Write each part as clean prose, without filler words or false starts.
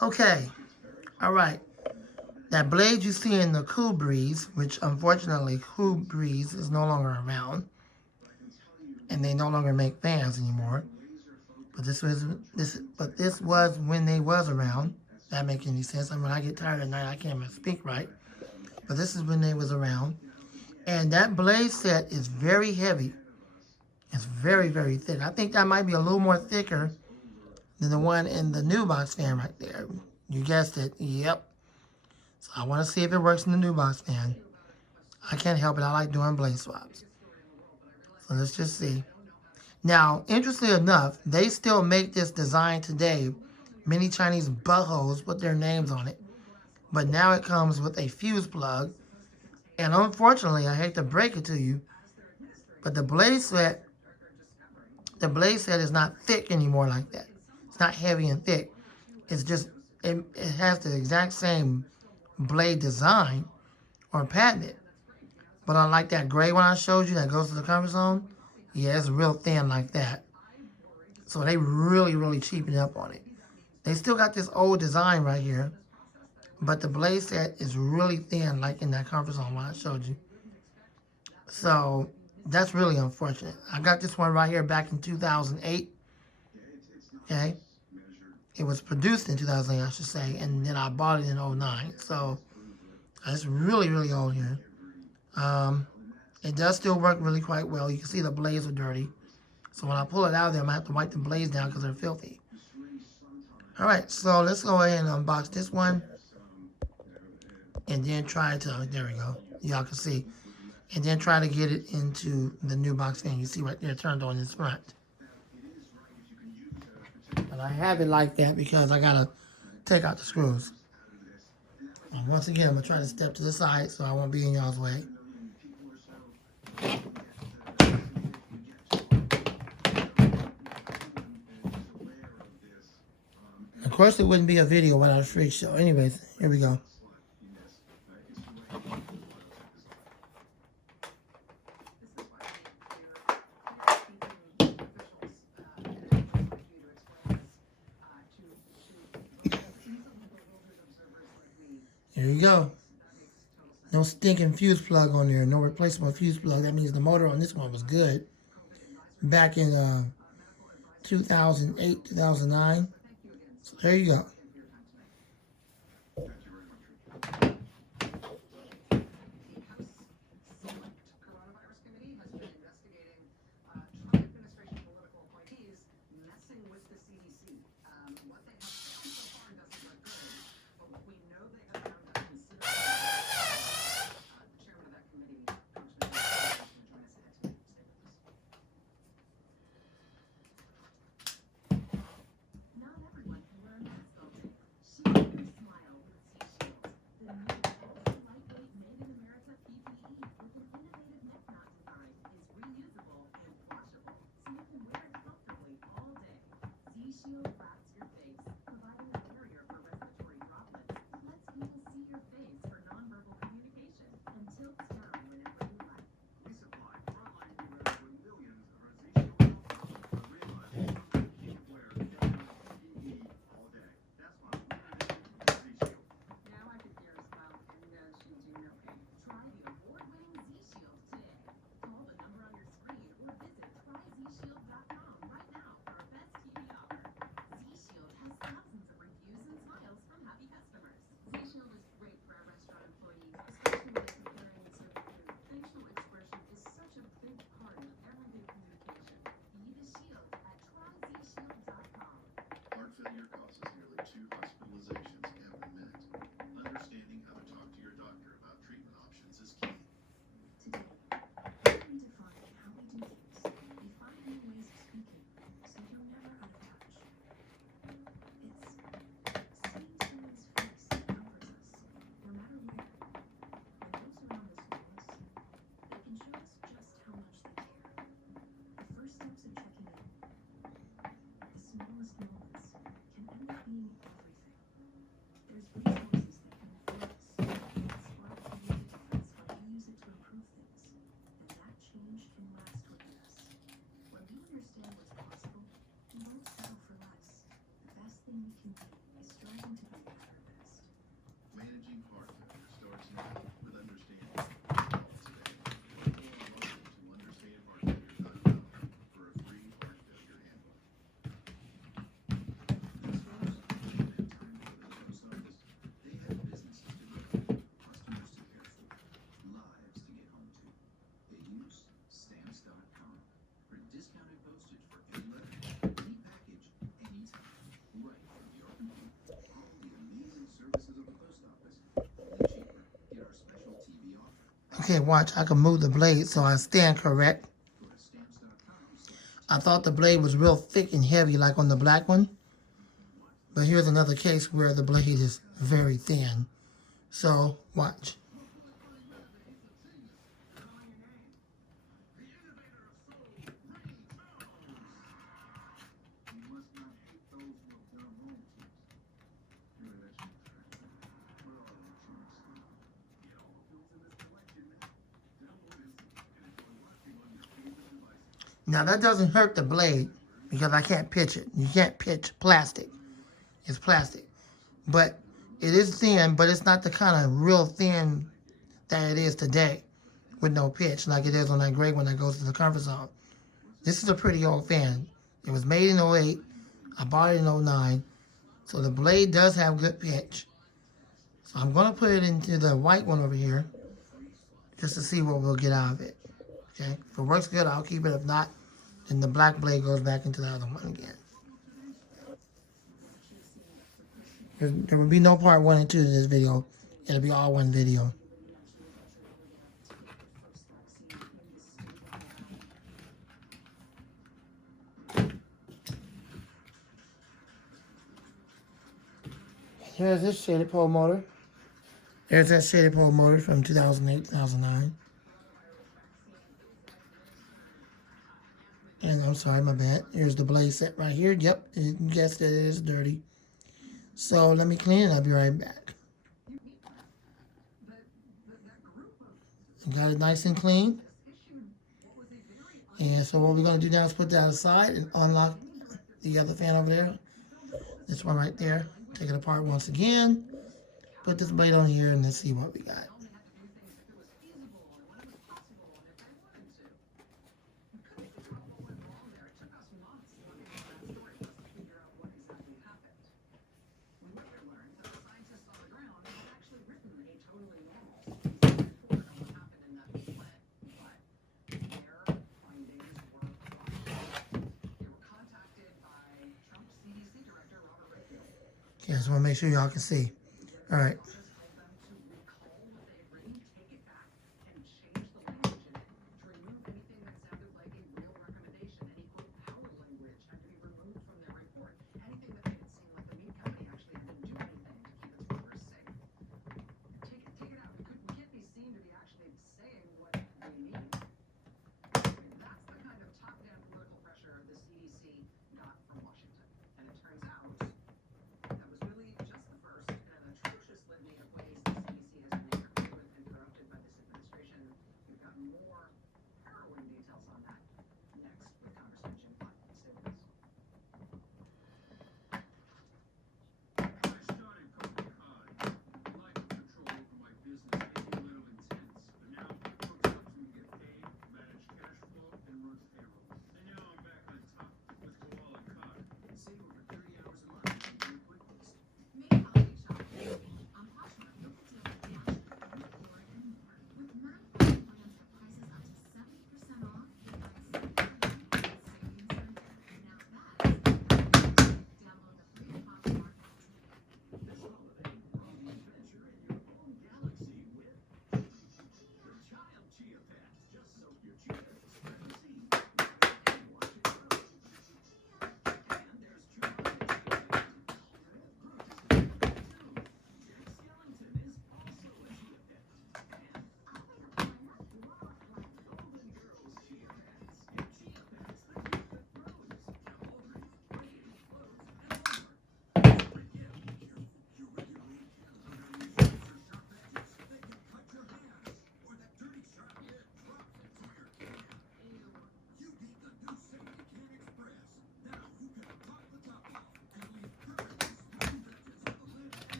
Okay, all right. That blade you see in the Cool Breeze, which unfortunately Cool Breeze is no longer around, and they no longer make fans anymore. But this was when they was around. That make any sense? I mean, when I get tired at night, I can't even speak right. But this is when they was around, and that blade set is very heavy. It's very, very thick. I think that might be a little more thicker than the one in the new box fan right there. You guessed it. Yep. So I want to see if it works in the new box fan. I can't help it. I like doing blade swaps. So let's just see. Now, interestingly enough, they still make this design today. Many Chinese buttholes put their names on it. But now it comes with a fuse plug. And unfortunately, I hate to break it to you, but the blade set is not thick anymore like that. It's not heavy and thick. It's just, it has the exact same blade design or patented. But unlike that gray one I showed you that goes to the comfort zone, yeah, it's real thin like that. So they really, really cheapened up on it. They still got this old design right here, but the blade set is really thin like in that comfort zone one I showed you. So that's really unfortunate. I got this one right here back in 2008. Okay. It was produced in 2008, I should say, and then I bought it in 2009. So it's really, really old here. Um, it does still work really quite well. You can see the blades are dirty. So when I pull it out of there, I'm going to have to wipe the blades down because they're filthy. All right, so let's go ahead and unbox this one. And then try to, there we go. Y'all can see. And then try to get it into the new box fan. You see right there, turned on its front. But I have it like that because I got to take out the screws. And once again, I'm going to try to step to the side so I won't be in y'all's way. Of course, it wouldn't be a video without a freak show. Anyways, here we go. Here you go. No stinking fuse plug on there. No replaceable fuse plug. That means the motor on this one was good. Back in 2008, 2009. So there you go. Okay, watch. I can move the blade so I stand correct. I thought the blade was real thick and heavy like on the black one. But here's another case where the blade is very thin. So, watch. Now that doesn't hurt the blade because I can't pitch it. You can't pitch plastic. It's plastic. But it is thin, but it's not the kind of real thin that it is today with no pitch like it is on that gray one that goes to the comfort zone. This is a pretty old fan. It was made in '08. I bought it in '09. So the blade does have good pitch. So I'm going to put it into the white one over here just to see what we'll get out of it. Okay, if it works good, I'll keep it. If not, then the black blade goes back into the other one again. There will be no part 1 and 2 to this video. It'll be all one video. Here's this shaded pole motor. There's that shaded pole motor from 2008, 2009. And I'm sorry, my bad. Here's the blade set right here. Yep, you guessed it, it is dirty. So let me clean it. I'll be right back. Got it nice and clean. And so what we're going to do now is put that aside and unlock the other fan over there. This one right there. Take it apart once again. Put this blade on here and let's see what we got. Okay, I just want to make sure y'all can see. All right.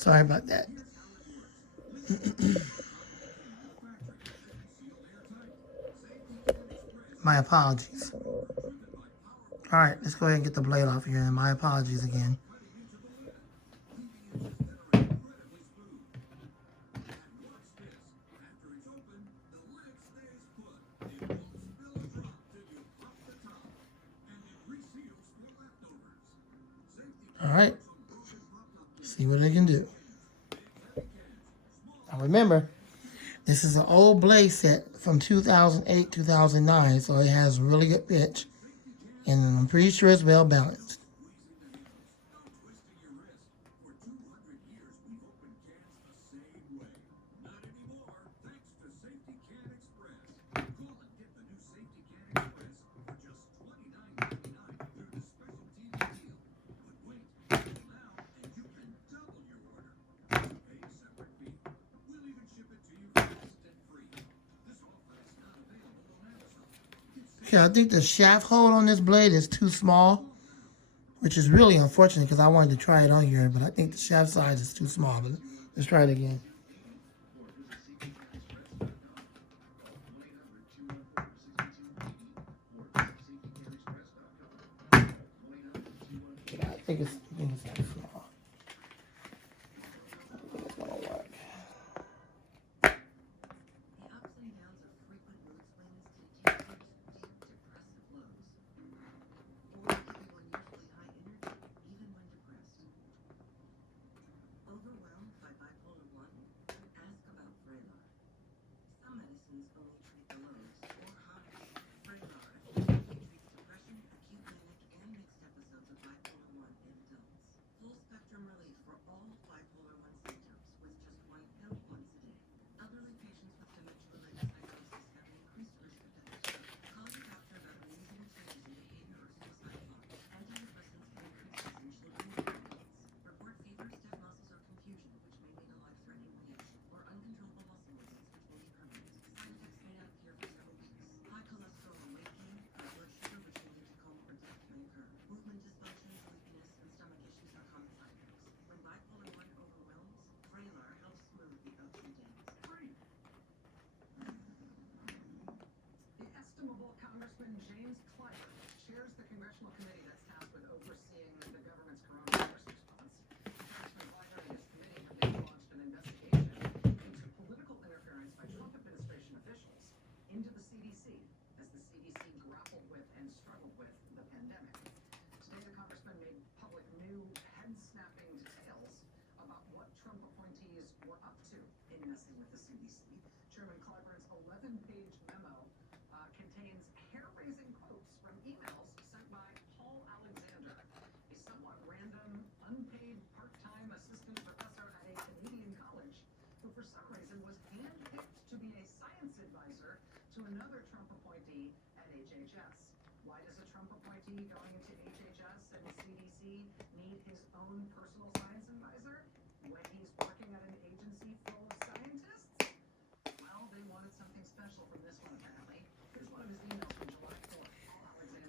Sorry about that. My apologies. All right, let's go ahead and get the blade off here. And my apologies again. See what it can do. Now remember, this is an old blade set from 2008, 2009, so it has really good pitch. And I'm pretty sure it's well balanced. Okay, I think the shaft hold on this blade is too small, which is really unfortunate because I wanted to try it on here, but I think the shaft size is too small. But let's try it again. Yeah, I think it's too small. I think it's gonna work.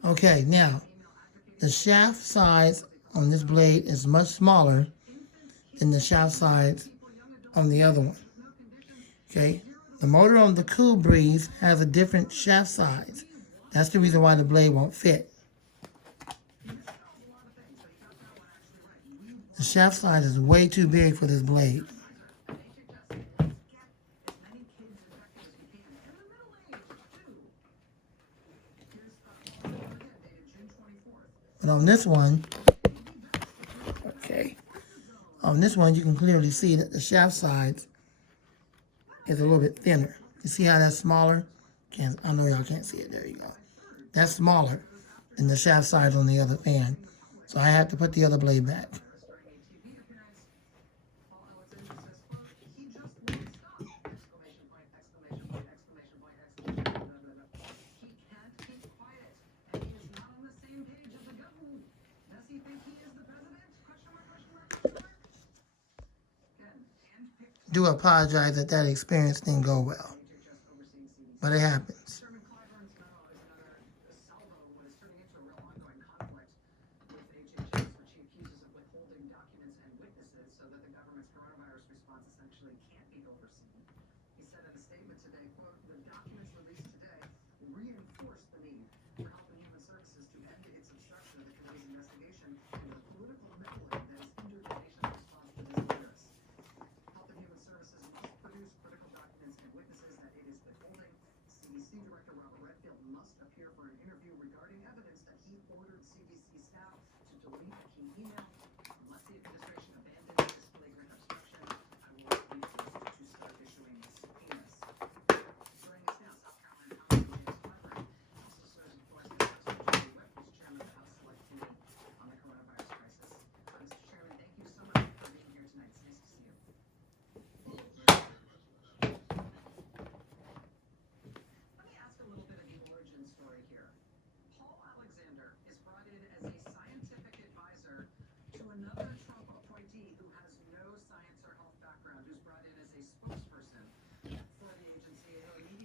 Okay, now the shaft size on this blade is much smaller than the shaft size on the other one. Okay, the motor on the Cool Breeze has a different shaft size. That's the reason why the blade won't fit. The shaft size is way too big for this blade. But on this one, okay, on this one you can clearly see that the shaft size is a little bit thinner. You see how that's smaller? I know y'all can't see it. There you go. That's smaller than the shaft size on the other fan. So I have to put the other blade back. Do apologize that that experience didn't go well, but it happens.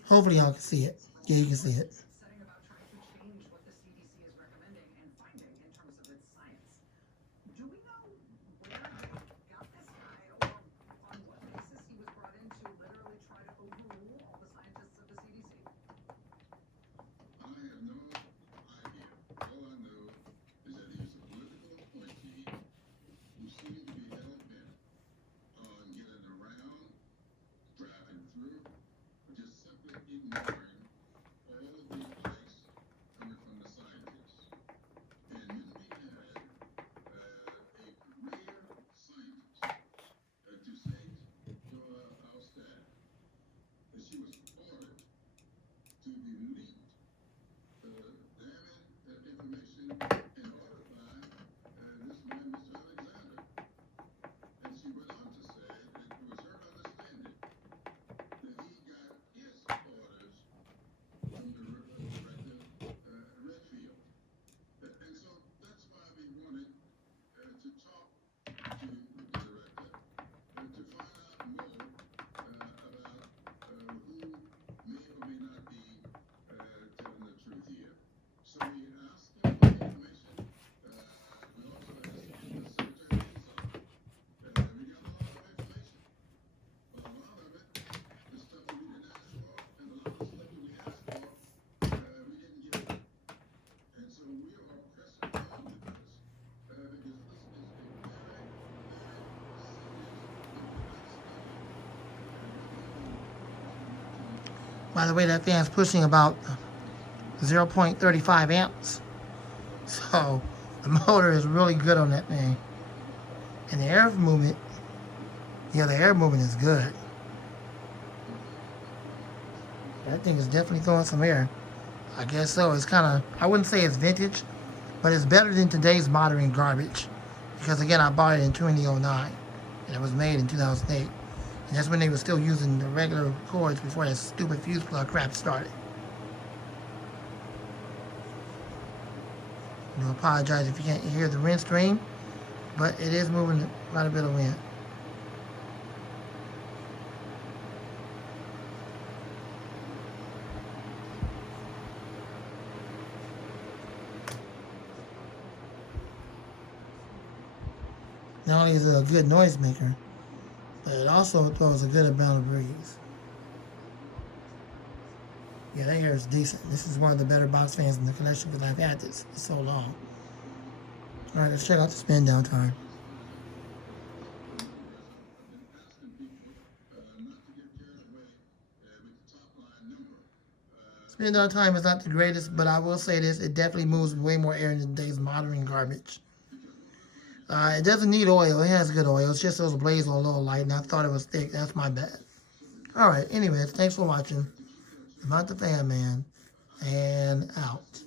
Hopefully y'all can see it. Yeah, you can see it. By the way, that fan's pushing about 0.35 amps. So the motor is really good on that thing. And the air movement, yeah, the air movement is good. That thing is definitely throwing some air. I guess so. It's kind of, I wouldn't say it's vintage, but it's better than today's modern garbage. Because again, I bought it in 2009, and it was made in 2008. And that's when they were still using the regular cords before that stupid fuse plug crap started. I apologize if you can't hear the wind stream, but it is moving quite a bit of wind. Not only is it a good noise maker, but it also throws a good amount of breeze. Yeah, that air is decent. This is one of the better box fans in the collection because I've had this for so long. Alright, let's check out the spin down time. Spin down time is not the greatest, but I will say this, it definitely moves way more air than today's modern garbage. It doesn't need oil. It has good oil. It's just those blades are a little light, and I thought it was thick. That's my bad. Alright, anyways, thanks for watching. I'm not the fan man, and out.